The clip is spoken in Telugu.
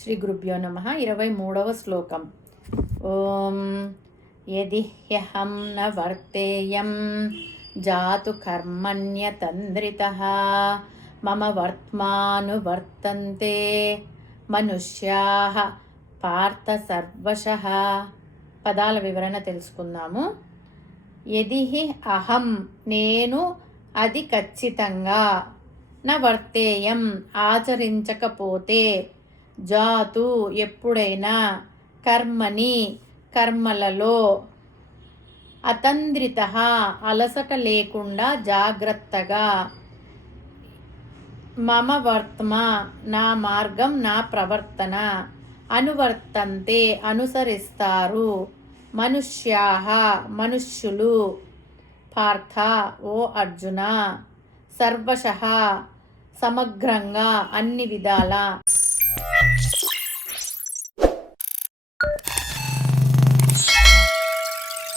శ్రీ గురుభ్యో నమః. 23వ శ్లోకం. ఓం యది హ్యహం న వర్తేయం జాతు కర్మణ్యతంద్రితః మమ వర్త్మానువర్తంతే మనుష్యాః పార్థ సర్వశః. పదాల వివరణ తెలుసుకుందాము. యది అహం నేను, అది ఖచ్చితంగా, న వర్తేయం ఆచరించకపోతే, జాతు ఎప్పుడైనా, కర్మని కర్మలలో, అతంద్రిత అలసట లేకుండా జాగ్రత్తగా, మమ వర్త్మ నా మార్గం నా ప్రవర్తన, అనువర్తంతే అనుసరిస్తారు, మనుష్యాః మనుష్యులు, పార్థ ఓ అర్జున, సర్వశః సమగ్రంగా అన్ని విధాల,